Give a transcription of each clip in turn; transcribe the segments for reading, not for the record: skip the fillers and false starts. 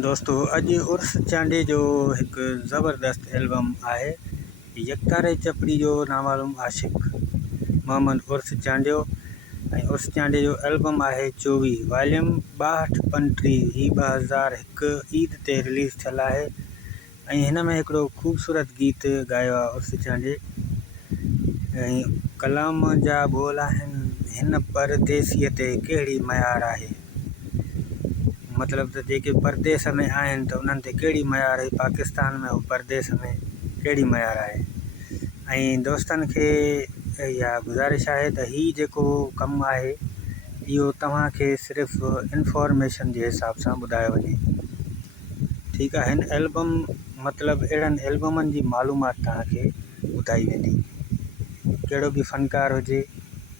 दोस्तों अॼु उर्स चांडे जो एक ज़बरदस्त एल्बम आहे। यकतारे चपड़ी जो नामालूम आशिक मोहम्मद उर्स चांडियो ऐं उर्स चांडे जो एल्बम आहे 24 वॉल्यूम 62 पंटीह। ही 2001 ईद ते रिलीज़ थियल आहे ऐं हिन में हिकिड़ो ख़ूबसूरत गीत ॻायो आहे उर्स चांडे ऐं कलाम जा बोल आहिनि, हिन परदेसीअ ते कहिड़ी मयार आहे। मतलब तो जेके परदेस में आहिनि त उन्हनि ते कहिड़ी मयार आहे, पाकिस्तान में परदेस में कहिड़ी मयार आहे। ऐं दोस्तनि खे इहा गुज़ारिश आहे त ही जेको कमु आहे इहो तव्हांखे सिर्फ़ु इंफॉर्मेशन जे हिसाब सां ॿुधायो वञे, ठीकु आहे। हिन एल्बम मतिलबु अहिड़नि एल्बमनि जी मालूमात तव्हांखे ॿुधाई वेंदी। कहिड़ो बि फ़नकार हुजे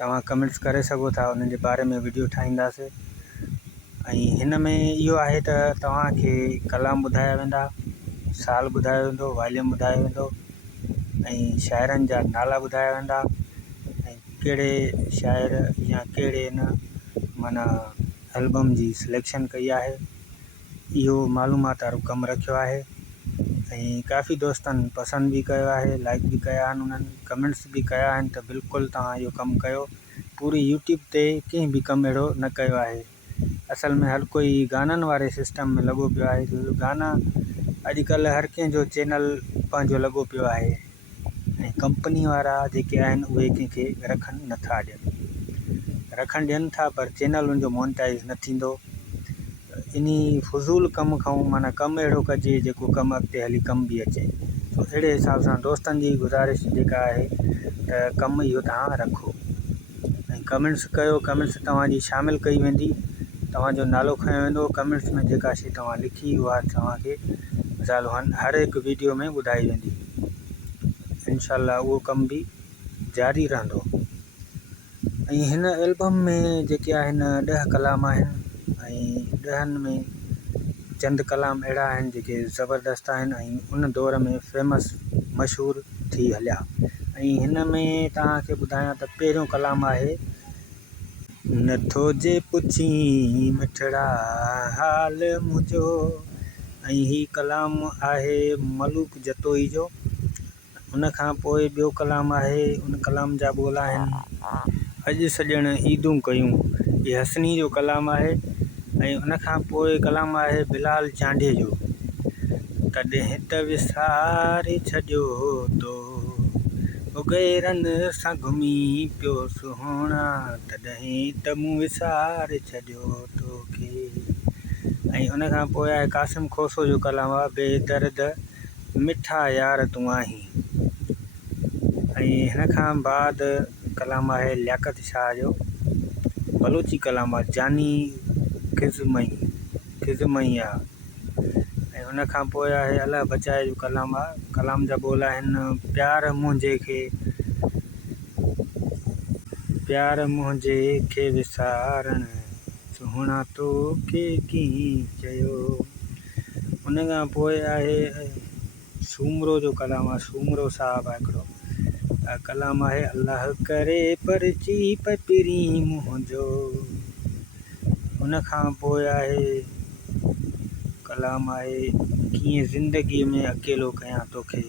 तव्हां कमेंट्स करे सघो था, उन्हनि जे बारे में वीडियो ठाहींदासीं। ऐं हिन में इहो आहे त तव्हांखे कलाम ॿुधाया वेंदा, साल ॿुधायो वेंदो, वॉल्यूम ॿुधायो वेंदो ऐं शाइरनि जा नाला ॿुधाया वेंदा ऐं कहिड़े शाइर या कहिड़े न माना एल्बम जी सिलेक्शन कई आहे, इहो मालूमात वारो कमु रखियो आहे। ऐं काफ़ी दोस्तनि पसंदि बि कयो आहे, लाइक बि कया आहिनि, उन्हनि कमेंट्स बि कया आहिनि त बिल्कुलु तव्हां इहो कमु कयो। पूरी यूट्यूब ते कंहिं बि कमु अहिड़ो न कयो आहे। असल में हर कोई गाननि वारे सिस्टम में लॻो पियो आहे, छो गाना अॼुकल्ह हर कंहिंजो चैनल पंहिंजो लॻो पियो आहे ऐं कंपनी वारा जेके आहिनि उहे कंहिंखे रखनि नथा ॾियनि था, पर चैनल उनजो मोनेटाइज़ न थींदो। इन फज़ूल कम खां माना कमु अहिड़ो कजे जेको कमु अॻिते हली कमु बि अचे। तो अहिड़े हिसाब सां दोस्तनि जी गुज़ारिश जेका आहे त कमु इहो तव्हां रखो ऐं कमेंट्स कयो। कमेंट्स तव्हांजी शामिलु कई वेंदी, तव्हांजो नालो खयो वेंदो। कमेंट्स में जेका शइ तव्हां लिखी उहा तव्हांखे हर हिकु वीडियो में ॿुधाई वेंदी। इंशाअल्लाह उहो कमु बि जारी रहंदो। ऐं हिन एल्बम में जेके आहिनि 10 कलाम आहिनि ऐं 10 में चंद कलाम अहिड़ा आहिनि जेके ज़बरदस्त आहिनि ऐं उन दौर में फेमस मशहूरु थी हलिया। ऐं हिन में तव्हांखे ॿुधायां त पहिरियों कलाम आहे, नथो जे पुछी मिठड़ा हाल मुंहिंजो, ऐं ही कलाम आहे मलूक जतोई जो। उन खां पोइ ॿियो कलाम आहे, उन कलाम जा बोल आहिनि, अॼु सॼण ईदूं कयूं, ये हसनी जो कलाम आहे। ऐं उन खां पोइ कलाम आहे बिलाल चांडे जो, तॾहिं त विसारे छॾियो तो गैरनि सां घुमी पियो सुहिणा, तॾहिं त मूं विसारे छॾियो तोखे। ऐं उन खां पोइ आहे कासिम खोसो जो कलाम आहे, बेदर्द मिठा यार तूं आहीं। ऐं हिन खां बाद कलाम आहे लियाकत शाह जो, बलोची कलाम आहे, जानी खिज़मैया। ऐं उन खां पोइ आहे अलाह बचाए जो कलाम आहे। कलाम जा बोल आहिनि, प्यार मुंहिंजे खे विसारण सुहिणा तोखे कीअं चयो। उन खां पोइ आहे सूमरो जो कलाम आहे, सूमरो साहब आहे हिकिड़ो कलाम आहे, अल्लाह करे परची पपिरी मुंहिंजो। उन खां पोइ आहे कलाम आहे, कीअं ज़िंदगीअ में अकेलो कयां तोखे।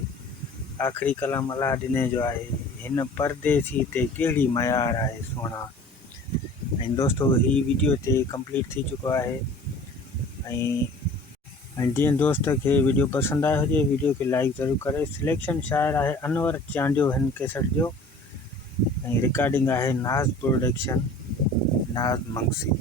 आख़िरी कलाम अलाह ॾिने जो आहे, हिन परदेसी ते कहिड़ी मयार आहे सोना। ऐं दोस्तों ही वीडियो हिते कंप्लीट थी चुको आहे। ऐं जीअं दोस्त खे वीडियो पसंदि आयो हुजे वीडियो खे लाइक ज़रूरु करे। सिलेक्शन शाइर आहे अनवर चांडियो हिन कैसेट जो ऐं रिकॉर्डिंग आहे नाज़ प्रोडक्शन, नाज़ मंगसी।